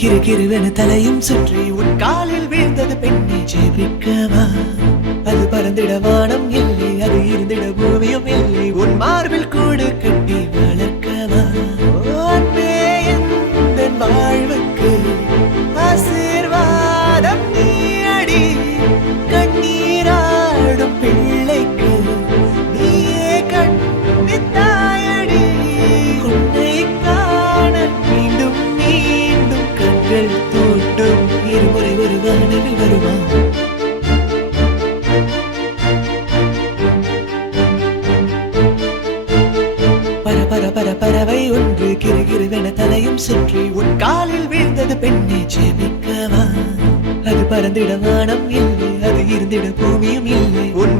கிரு கிருவென தலையும் சுற்றி உன் காலில் வீழ்ந்தது பெண்ணை ஜெபிக்கவா? அது பறந்திட வானம் இல்லை, அது இருந்திட பூமியும் இல்லை, உன் மார்பில் கூடு கட்டி வளர்க்கவா? அன்பே எந்தன் வாழ்வுக்கு ஆசீர்வாதம் நீ அடி, கண்ணீராடும் பிள்ளைக்கு நீயே கண்ணித்தாயடி. உன்னை காண மீண்டும் மீண்டும் கண்கள் தூட்டும், இருமுறை ஒரு வானவில் வருமா? பறவை ஒன்று கிருகிருவென தலையும் சுற்றி உன் காலில் வீழ்ந்தது பெண்ணை ஜெபிக்கவா? அது பறந்திட வானம் இல்லை, அது இருந்திட பூமியும் இல்லை, உன்